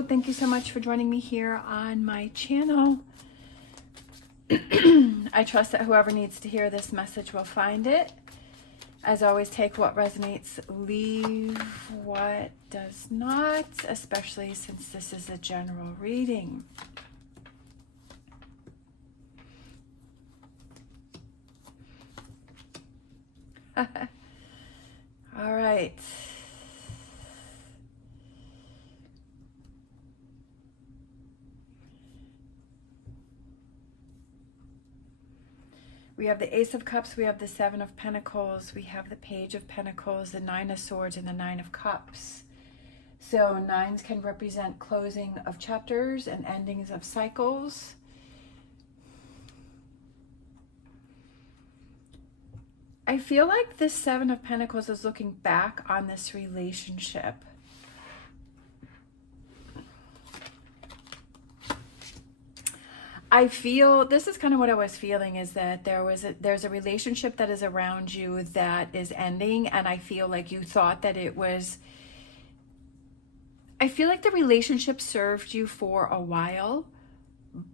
Hello, thank you so much for joining me here on my channel. I trust that whoever needs to hear this message will find it. As always, take what resonates, leave what does not, especially since this is a general reading. All right. We have the Ace of Cups, we have the Seven of Pentacles, we have the Page of Pentacles, the Nine of Swords, and the Nine of Cups. So nines can represent closing of chapters and endings of cycles. I feel like this Seven of Pentacles is looking back on this relationship. I feel, this is kind of what I was feeling, is that there's a relationship that is around you that is ending, and I feel like you thought that it was, I feel like the relationship served you for a while,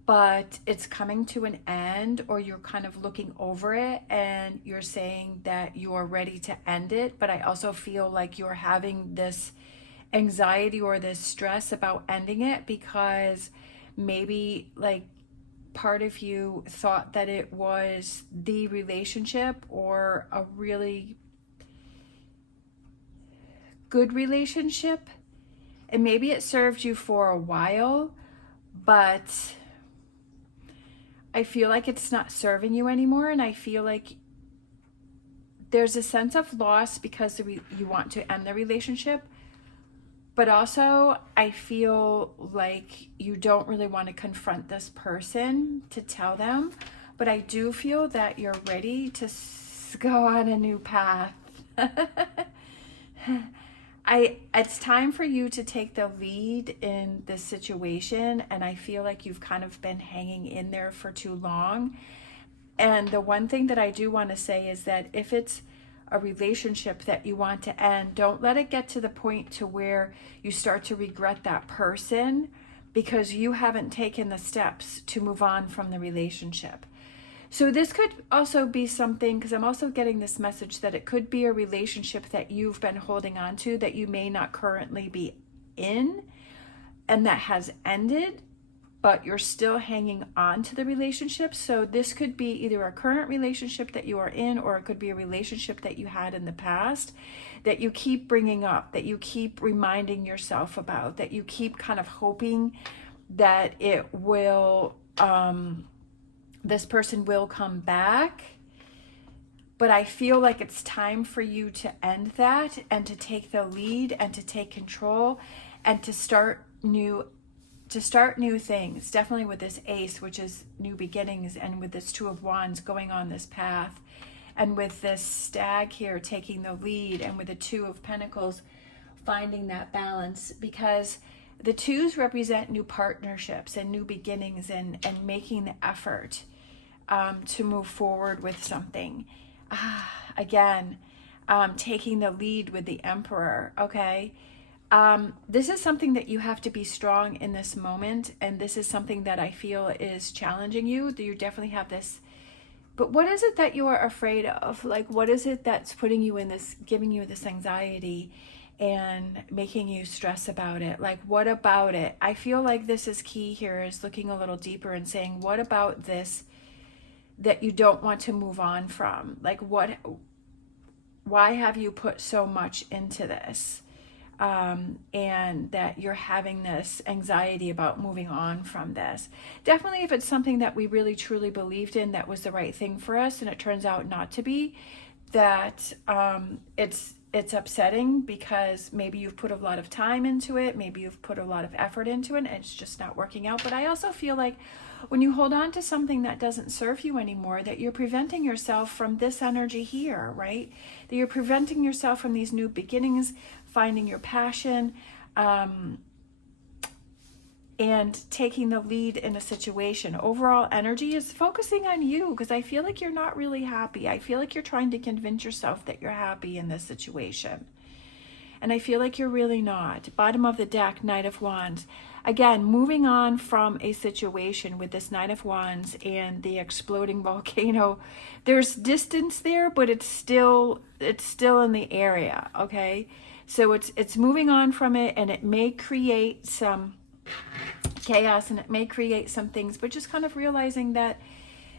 but it's coming to an end, or you're kind of looking over it and you're saying that you are ready to end it. But I also feel like you're having this anxiety or this stress about ending it because maybe like part of you thought that it was the relationship or a really good relationship, and maybe it served you for a while, but I feel like it's not serving you anymore. And I feel like there's a sense of loss because you want to end the relationship, but also I feel like you don't really want to confront this person to tell them, but I do feel that you're ready to go on a new path. It's time for you to take the lead in this situation, and I feel like you've kind of been hanging in there for too long. And the one thing that I do want to say is that if it's a relationship that you want to end, don't let it get to the point to where you start to regret that person because you haven't taken the steps to move on from the relationship. So this could also be something, because I'm also getting this message that it could be a relationship that you've been holding on to that you may not currently be in and that has ended, but you're still hanging on to the relationship. So this could be either a current relationship that you are in, or it could be a relationship that you had in the past that you keep bringing up, that you keep reminding yourself about, that you keep kind of hoping that it will, this person will come back. But I feel like it's time for you to end that and to take the lead and to take control and to start new things. Definitely with this Ace, which is new beginnings, and with this Two of Wands going on this path, and with this Stag here taking the lead, and with the Two of Pentacles finding that balance, because the twos represent new partnerships and new beginnings and making the effort to move forward with something. Again, taking the lead with the Emperor, okay? This is something that you have to be strong in this moment, and this is something that I feel is challenging you. You definitely have this, but what is it that you are afraid of? Like, what is it that's putting you in this, giving you this anxiety and making you stress about it? Like, what about it? I feel like this is key here, is looking a little deeper and saying, what about this that you don't want to move on from? Like, why have you put so much into this? And that you're having this anxiety about moving on from this. Definitely if it's something that we really truly believed in, that was the right thing for us, and it turns out not to be, that it's upsetting because maybe you've put a lot of time into it, maybe you've put a lot of effort into it, and it's just not working out. But I also feel like when you hold on to something that doesn't serve you anymore, that you're preventing yourself from this energy here, right? That you're preventing yourself from these new beginnings, finding your passion, and taking the lead in a situation. Overall energy is focusing on you, because I feel like you're not really happy. I feel like you're trying to convince yourself that you're happy in this situation. And I feel like you're really not. Bottom of the deck, Knight of Wands. Again, moving on from a situation with this Knight of Wands and the exploding volcano. There's distance there, but it's still in the area, okay? So it's moving on from it, and it may create some chaos and it may create some things, but just kind of realizing that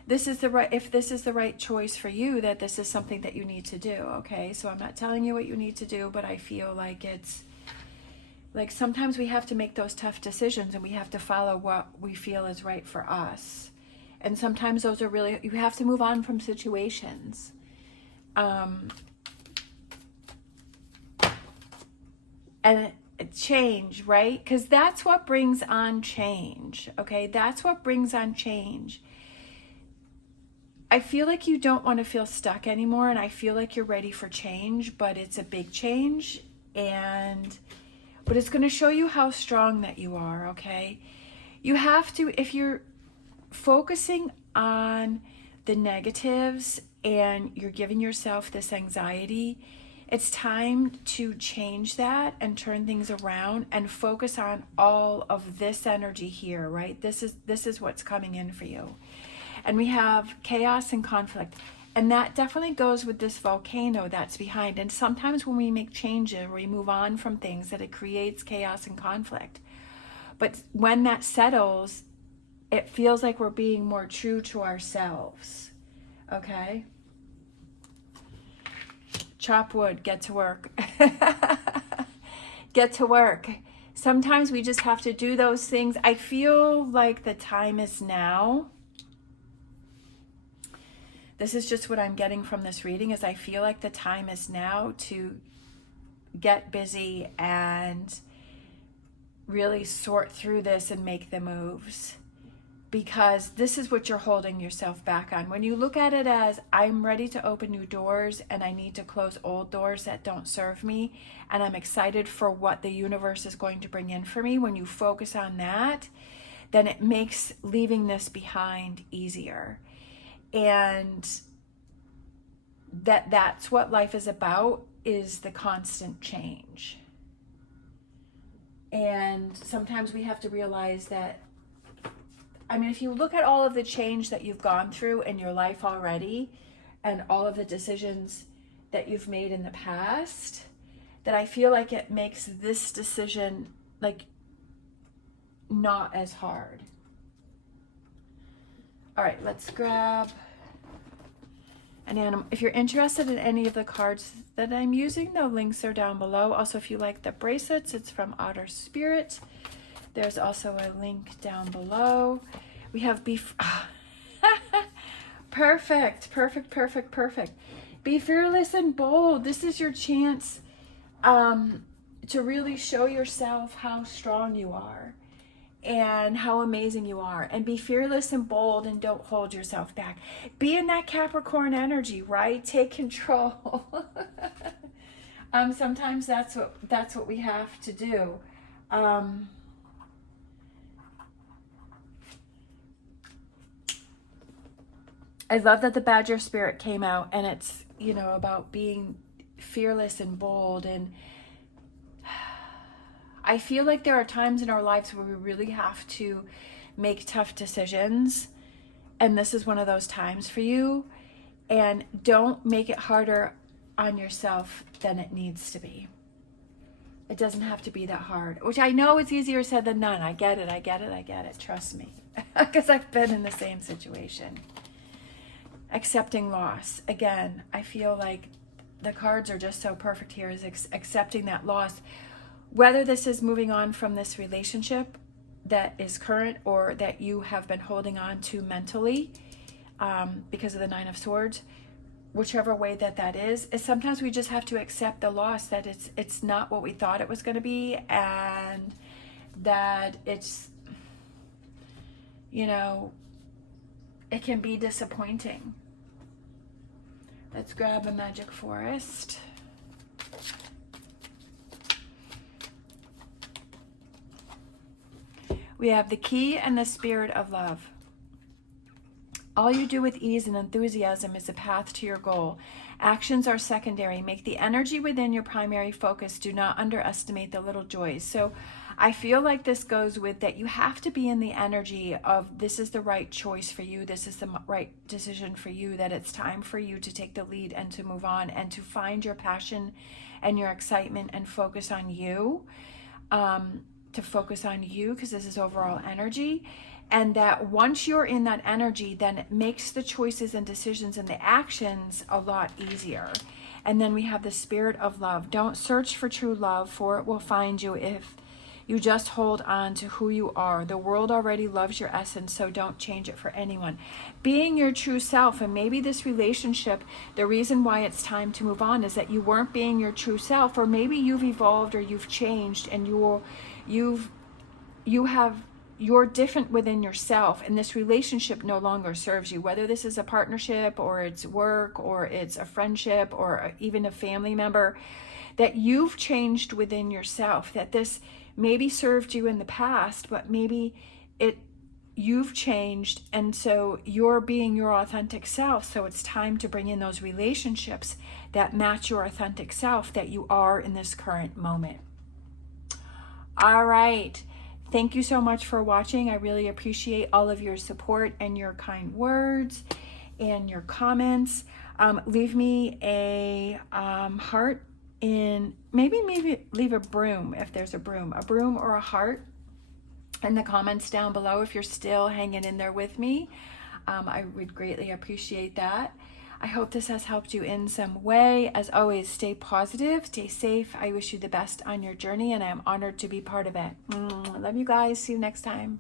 if this is the right choice for you, that this is something that you need to do, okay? So I'm not telling you what you need to do, but I feel like it's like sometimes we have to make those tough decisions and we have to follow what we feel is right for us. And sometimes those are really, you have to move on from situations. And change, right? Because that's what brings on change, okay? That's what brings on change. I feel like you don't want to feel stuck anymore, and I feel like you're ready for change, but it's a big change, but it's going to show you how strong that you are, okay? You have to, if you're focusing on the negatives and you're giving yourself this anxiety, it's time to change that and turn things around and focus on all of this energy here, right? This is what's coming in for you. And we have chaos and conflict. And that definitely goes with this volcano that's behind. And sometimes when we make changes, we move on from things, that it creates chaos and conflict. But when that settles, it feels like we're being more true to ourselves, okay? Chop wood, get to work. Get to work. Sometimes we just have to do those things. I feel like the time is now. This is just what I'm getting from this reading, is I feel like the time is now to get busy and really sort through this and make the moves, because this is what you're holding yourself back on. When you look at it as, I'm ready to open new doors and I need to close old doors that don't serve me, and I'm excited for what the universe is going to bring in for me, when you focus on that, then it makes leaving this behind easier. And that's what life is about, is the constant change. And sometimes we have to realize that, I mean, if you look at all of the change that you've gone through in your life already, and all of the decisions that you've made in the past, that I feel like it makes this decision like not as hard. All right, let's grab an animal. If you're interested in any of the cards that I'm using, the links are down below. Also, if you like the bracelets, it's from Outer Spirit. There's also a link down below. We have perfect. Be fearless and bold. This is your chance to really show yourself how strong you are and how amazing you are, and be fearless and bold, and don't hold yourself back. Be in that Capricorn energy, right? Take control. Sometimes that's what we have to do. I love that the Badger Spirit came out, and it's, you know, about being fearless and bold. And I feel like there are times in our lives where we really have to make tough decisions, and this is one of those times for you. And don't make it harder on yourself than it needs to be. It doesn't have to be that hard, which I know is easier said than done. I get it. Trust me, because I've been in the same situation. Accepting loss. Again, I feel like the cards are just so perfect here, is accepting that loss. Whether this is moving on from this relationship that is current, or that you have been holding on to mentally because of the Nine of Swords, whichever way that is sometimes we just have to accept the loss, that it's not what we thought it was going to be, and that it's, you know, it can be disappointing. Let's grab a magic forest. We have the key and the spirit of love. All you do with ease and enthusiasm is the path to your goal. Actions are secondary. Make the energy within your primary focus. Do not underestimate the little joys. So I feel like this goes with that you have to be in the energy of this is the right choice for you. This is the right decision for you, that it's time for you to take the lead and to move on and to find your passion and your excitement and focus on you. To focus on you, because this is overall energy. And that once you're in that energy, then it makes the choices and decisions and the actions a lot easier. And then we have the spirit of love. Don't search for true love, for it will find you if you just hold on to who you are. The world already loves your essence, so don't change it for anyone. Being your true self, and maybe this relationship, the reason why it's time to move on is that you weren't being your true self, or maybe you've evolved or you've changed and you're different within yourself, and this relationship no longer serves you, whether this is a partnership or it's work or it's a friendship or even a family member, that you've changed within yourself, that this maybe served you in the past, but maybe you've changed, and so you're being your authentic self. So it's time to bring in those relationships that match your authentic self that you are in this current moment. All right. Thank you so much for watching. I really appreciate all of your support and your kind words and your comments. Leave me a heart in, maybe leave a broom if there's a broom or a heart in the comments down below if you're still hanging in there with me. I would greatly appreciate that. I hope this has helped you in some way. As always, stay positive, stay safe. I wish you the best on your journey, and I'm honored to be part of it. Love you guys. See you next time.